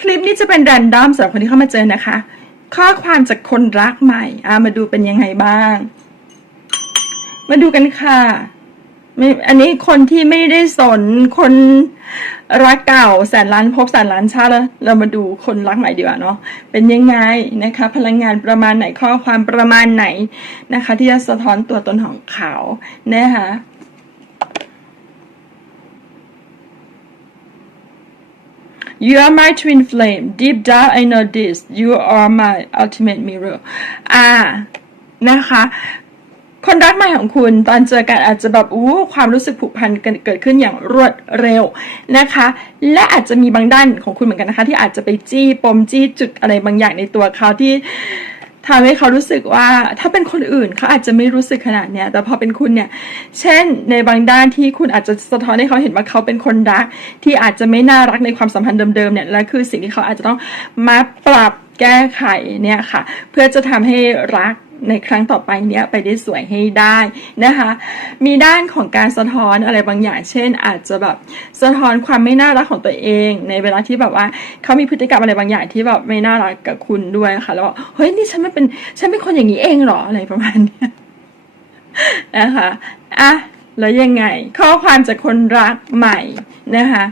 คลิปนี้จะเป็นแรนดอมสำหรับคนที่เข้ามาเจอนะคะ ข้อความจากคนรักใหม่อะมาดูเป็นยังไงบ้าง มาดูกันค่ะไม่อันนี้คนที่ไม่ได้สนคนรักเก่าแสนล้านพบแสนล้านชาติแล้วเรามาดูคนรักใหม่ดีกว่าเนาะเป็นยังไงนะคะ พลังงานประมาณไหนข้อความประมาณไหนนะคะ ที่จะสะท้อนตัวตนของเขานะคะ You are my twin flame. Deep down, I know this. You are my ultimate mirror. อ่า นะคะ คนรักใหม่ของคุณตอนเจอกันอาจจะแบบอู้ความรู้สึกผูกพันกันเกิดขึ้นอย่างรวดเร็วนะคะ และอาจจะมีบางด้านของคุณเหมือนกันนะคะ ที่อาจจะไปจี้ปมจี้จุดอะไรบางอย่างในตัวเขาที่ ทำให้เขารู้สึกว่าถ้าเป็นคนอื่นเขาอาจจะไม่รู้สึกขนาดเนี้ยแต่พอเป็นคุณเนี่ย เช่นในบางด้านที่คุณอาจจะสะท้อนให้เขาเห็นว่าเขาเป็นคนรัก ที่อาจจะไม่น่ารักในความสัมพันธ์เดิมๆเนี่ยและคือสิ่งที่เขาอาจจะต้องมาปรับแก้ไขเนี่ยค่ะ เพื่อจะทำให้รัก ในครั้งต่อไปเนี้ยไปได้สวยให้ได้นะคะ มีด้านของการสะท้อนอะไรบางอย่าง เช่น อาจจะแบบสะท้อนความไม่น่ารักของตัวเอง ในเวลาที่แบบว่าเขามีพฤติกรรมอะไรบางอย่างที่แบบไม่น่ารักกับคุณด้วยค่ะ แล้วเฮ้ยนี่ฉันไม่เป็นฉันเป็นคนอย่างนี้เองเหรออะไรประมาณเนี้ยนะคะอะแล้วยังไง ข้อความจากคนรักใหม่นะคะ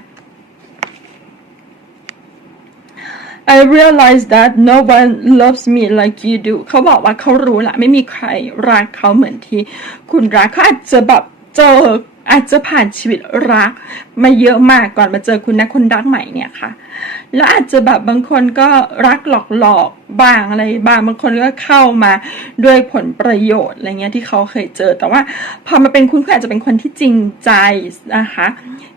I realize that no one loves me like you do เขาบอกว่าเขารู้แหละไม่มีใครรักเขาเหมือนที่คุณรักเขาอาจจะแบบเจอ อาจจะผ่านชีวิตรักมาเยอะมากก่อนมาเจอคุณนะคนรักใหม่เนี่ยค่ะ แล้วอาจจะแบบบางคนก็รักหลอกหลอกบ้างอะไรบ้างบางคนก็เข้ามาด้วยผลประโยชน์อะไรเงี้ยที่เขาเคยเจอ แต่ว่าพอมาเป็นคุณคุณอาจจะเป็นคนที่จริงใจนะคะ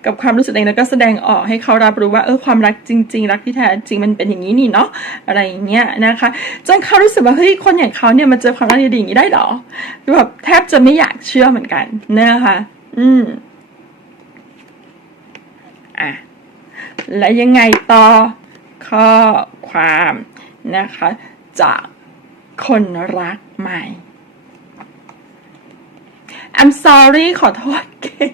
กับความรู้สึกเองแล้วก็แสดงออกให้เขารับรู้ว่าเออความรักจริง ๆ รักที่แท้จริงมันเป็นอย่างนี้นี่เนาะอะไรอย่างเงี้ยนะคะจนเขารู้สึกว่าเฮ้ยคนอย่างเขาเนี่ยมาเจอความรักดีๆอย่างนี้ได้หรอแบบแทบจะไม่อยากเชื่อเหมือนกันนะคะ อืม อะ และยังไงต่อข้อความนะคะ จากคนรักใหม่ I'm sorry ขอโทษเก่ง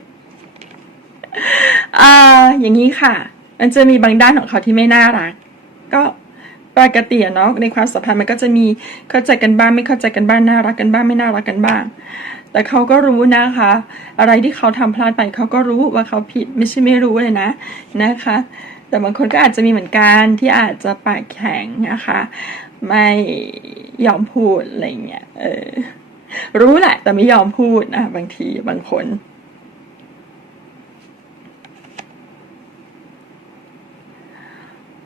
อ่าอย่างนี้ค่ะ มันจะมีบางด้านของเขาที่ไม่น่ารัก ก็ปกติเนาะในความสัมพันธ์มันก็จะมีเข้าใจกันบ้างไม่เข้าใจกันบ้างน่ารักกันบ้างไม่น่ารักกันบ้าง แต่เขาก็รู้นะคะ อะไรที่เขาทำพลาดไปเขาก็รู้ว่าเขาผิดไม่ใช่ไม่รู้เลยนะนะคะ แต่บางคนก็อาจจะมีเหมือนกันที่อาจจะปากแข็งนะคะ ไม่ยอมพูดอะไรเงี้ยเออรู้แหละแต่ไม่ยอมพูดนะบางทีบางคน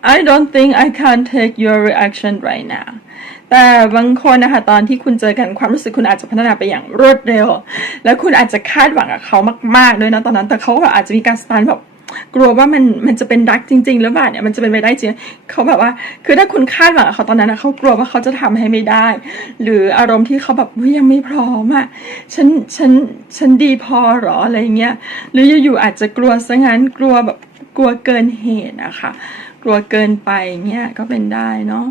I don't think I can take your reaction right now แต่บางคนนะคะตอนที่คุณเจอกันความรู้สึกคุณอาจจะพัฒนาไปอย่างรวดเร็ว แล้วคุณอาจจะคาดหวังกับเขามาก ๆ ด้วยนะตอนนั้น แต่เขาแบบอาจจะมีการสตาร์แบบกลัวว่ามันมันจะเป็นรักจริง ๆ หรือเปล่าเนี่ยมันจะเป็นไปได้จริงเขาแบบว่า คือถ้าคุณคาดหวังกับเขาตอนนั้นนะเขากลัวว่าเขาจะทำให้ไม่ได้ หรืออารมณ์ที่เขาแบบยยังไม่พร้อมอะฉันฉันฉันดีพอหรออะไรเงี้ยหรืออยู่ๆอาจจะกลัวซะงั้นกลัวแบบกลัวเกินเหตุนะคะ กลัวเกินไปเงี้ยก็เป็นได้เนาะ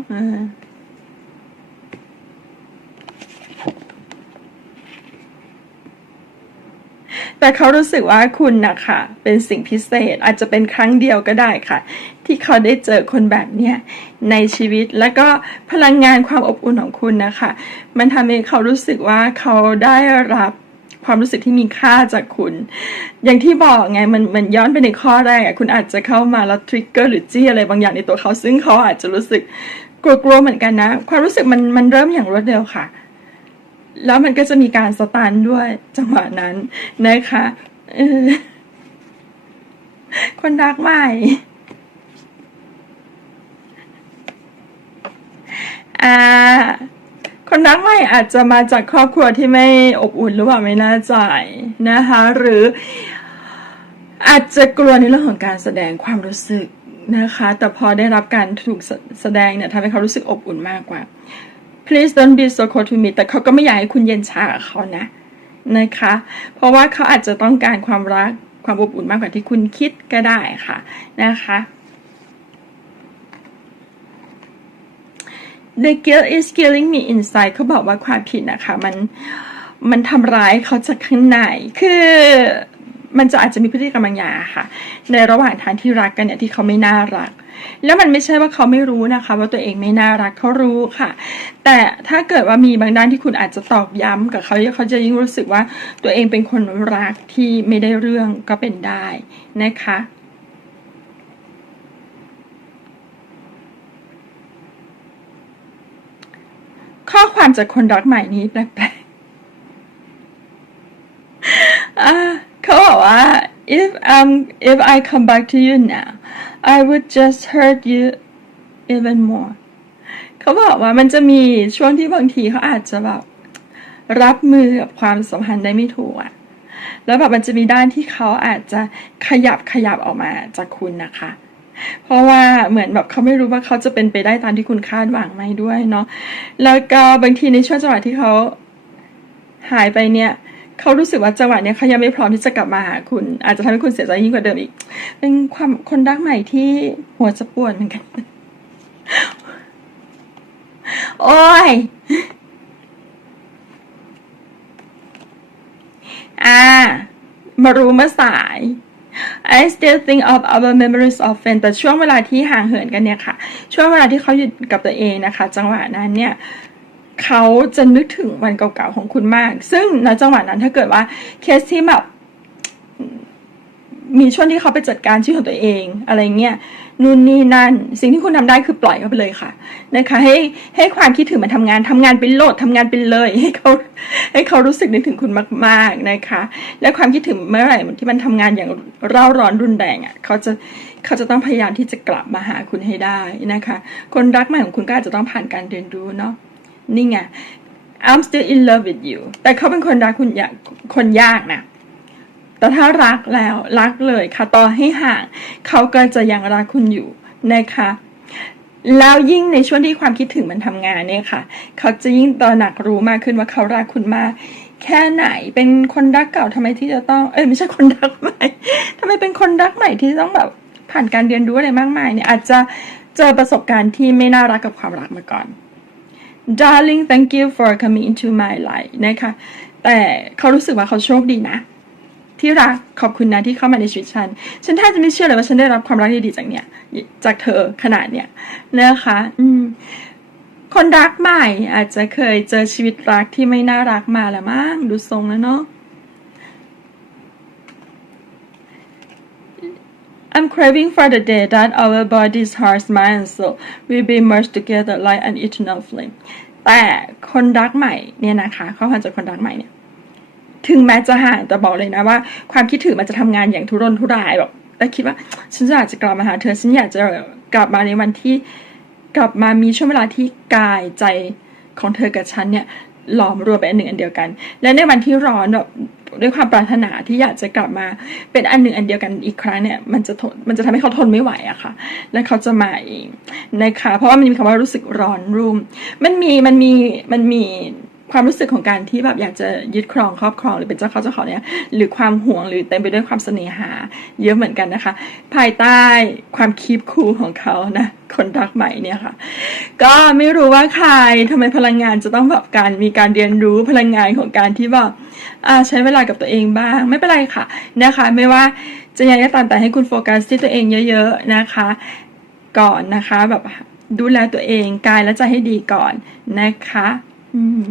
แต่เขารู้สึกว่าคุณนะคะเป็นสิ่งพิเศษอาจจะเป็นครั้งเดียวก็ได้ค่ะ ที่เขาได้เจอคนแบบเนี้ยในชีวิตแล้วก็พลังงานความอบอุ่นของคุณนะคะ มันทำให้เขารู้สึกว่าเขาได้รับ ความรู้สึกที่มีค่าจากคุณ อย่างที่บอกไงมันมันย้อนไปในข้อแรกอะคุณอาจจะเข้ามาแล้วทริกเกอร์หรือจี้อะไรบางอย่างในตัวเขาซึ่งเขาอาจจะรู้สึกกลัวๆเหมือนกันนะ ความรู้สึกมันมันเริ่มอย่างรวดเร็วค่ะ แล้วมันก็จะมีการสตันด้วยจังหวะนั้นนะคะออคนรักใหม่อ่า คนรักใหม่อาจจะมาจากครอบครัวที่ไม่อบอุ่นหรือเปล่าไม่น่าใจนะคะ หรืออาจจะกลัวในเรื่องของการแสดงความรู้สึกนะคะ แต่พอได้รับการถูกแสแสดงเนี่ยทำให้เขารู้สึกอบอุ่นมากกว่า please don't be so cold to me แต่เขาก็ไม่อยากให้คุณเย็นชากับเขานะนะคะ เพราะว่าเขาอาจจะต้องการความรักความอบอุ่นมากกว่าที่คุณคิดก็ได้ค่ะนะคะ The guilt is killing me inside เขาบอกว่าความผิดนะคะมันมันทำร้ายเขาจากข้างใน คือมันจะอาจจะมีพฤติกรรมบางอย่างค่ะ ในระหว่างทางที่รักกันเนี่ยที่เขาไม่น่ารัก แล้วมันไม่ใช่ว่าเขาไม่รู้นะคะ ว่าตัวเองไม่น่ารักเขารู้ค่ะ แต่ถ้าเกิดว่ามีบางด้านที่คุณอาจจะตอกย้ำกับเขาเขาจะยิ่งรู้สึกว่าตัวเองเป็นคนรักที่ไม่ได้เรื่องก็เป็นได้นะคะ ข้อความจากคนรักใหม่นี้แปลกๆเขาบอกว่า if um if I come back to you now I would just hurt you even more เขาบอกว่ามันจะมีช่วงที่บางทีเขาอาจจะแบบรับมือกับความสัมพันธ์ได้ไม่ถูกอะแล้วแบบมันจะมีด้านที่เขาอาจจะขยับขยับออกมาจากคุณนะคะ เพราะว่าเหมือนแบบเขาไม่รู้ว่าเขาจะเป็นไปได้ตามที่คุณคาดหวังไหมด้วยเนาะแล้วก็บางทีในช่วงจังหวะที่เขาหายไปเนี่ยเขารู้สึกว่าจังหวะเนี้ยเขายังไม่พร้อมที่จะกลับมาหาคุณ อาจจะทำให้คุณเสียใจยิ่งกว่าเดิมอีก เป็นความคนรักใหม่ที่หัวจะปวดเหมือนกัน โอ้ยอ่ามารู้เมื่อสาย I still think of our memories often แต่ช่วงเวลาที่ห่างเหินกันเนี่ยค่ะ ช่วงเวลาที่เขาอยู่กับตัวเองนะคะ จังหวะนั้นเนี่ยเขาจะนึกถึงวันเก่าๆของคุณมาก ซึ่งในจังหวะนั้นถ้าเกิดว่าเคสที่แบบ มีช่วงที่เขาไปจัดการชีวิตของตัวเอง อะไรเงี้ยนู่นนี่นั่น สิ่งที่คุณทำได้คือปล่อยเขาไปเลยค่ะนะคะ ให้ให้ความคิดถึงมันทำงานทำงานเป็นโลดทำงานเป็นเลย ให้เขาให้เขารู้สึกนึกถึงคุณมาก ๆนะคะ และความคิดถึงเมื่อไหร่ที่มันทำงานอย่างเร่าร้อนรุนแรงอะเขาจะเขาจะต้องพยายามที่จะกลับมาหาคุณให้ได้นะคะ คนรักใหม่ของคุณก็อาจจะต้องผ่านการเรียนรู้เนาะนี่ไง I'm still in love with you แต่เขาเป็นคนรักคุณยากคนยากนะ แต่ถ้ารักแล้วรักเลยค่ะต่อให้ห่างเขาก็จะยังรักคุณอยู่นะคะแล้วยิ่งในช่วงที่ความคิดถึงมันทำงานเนี่ยค่ะ เขาจะยิ่งตระหนักรู้มากขึ้นว่าเขารักคุณมาก แค่ไหนเป็นคนรักเก่าทำไมที่จะต้อง เอ้ยไม่ใช่คนรักใหม่ทำไมเป็นคนรักใหม่ที่ต้องแบบผ่านการเรียนรู้อะไรมากมายเนี่ยอาจจะเจอประสบการณ์ที่ไม่น่ารักกับความรักมาก่อน darling thank you for coming into my life นะคะแต่เขารู้สึกว่าเขาโชคดีนะ ที่รักขอบคุณนะที่เข้ามาในชีวิตฉัน ฉันแทบจะไม่เชื่อเลยว่าฉันได้รับความรักดีๆจากเนี่ยจากเธอขนาดเนี่ยนะคะ อืมคนรักใหม่อาจจะเคยเจอชีวิตรักที่ไม่น่ารักมาแล้วมั้งดูทรงแล้วเนาะ I'm craving for the day that our bodies, hearts, mind, and soul will be merged together like an eternal flame. แต่คนรักใหม่เนี่ยนะคะข้อความจากคนรักใหม่เนี่ย ถึงแม้จะห่างแต่บอกเลยนะว่า ความคิดถึงมันจะทำงานอย่างทุรนทุรายแบบแล้วคิดว่า ฉันอยากจะกลับมาหาเธอฉันอยากจะกลับมาในวันที่กลับมามีช่วงเวลาที่กายใจของเธอกับฉันเนี่ยหลอมรวมเป็นอันหนึ่งอันเดียวกัน และในวันที่ร้อนแบบด้วยความปรารถนาที่อยากจะกลับมาเป็นอันหนึ่งอันเดียวกันอีกครั้งเนี่ย มันจะทนมันจะทำให้เขาทนไม่ไหวอะค่ะ และเขาจะมาเองนะคะเพราะว่ามันมีคำว่ารู้สึกร้อนรุ่ม มันมีมันมีมันมี ความรู้สึกของการที่แบบอยากจะยึดครองครอบครองหรือเป็นเจ้าเขาเจ้าของเนี่ยหรือความห่วงหรือเต็มไปด้วยความเสน่หา เยอะเหมือนกันนะคะ ภายใต้ความคีบคูลของเขานะคนรักใหม่เนี่ยค่ะ ก็ไม่รู้ว่าใครทำไมพลังงานจะต้องแบบการมีการเรียนรู้พลังงานของการที่แบบอ่าใช้เวลากับตัวเองบ้าง ไม่เป็นไรค่ะนะคะ ไม่ว่าจะยังไงก็ตามแต่ให้คุณโฟกัสที่ตัวเองเยอะ ๆนะคะ ก่อนนะคะแบบดูแลตัวเองกายและใจให้ดีก่อนนะคะ อืม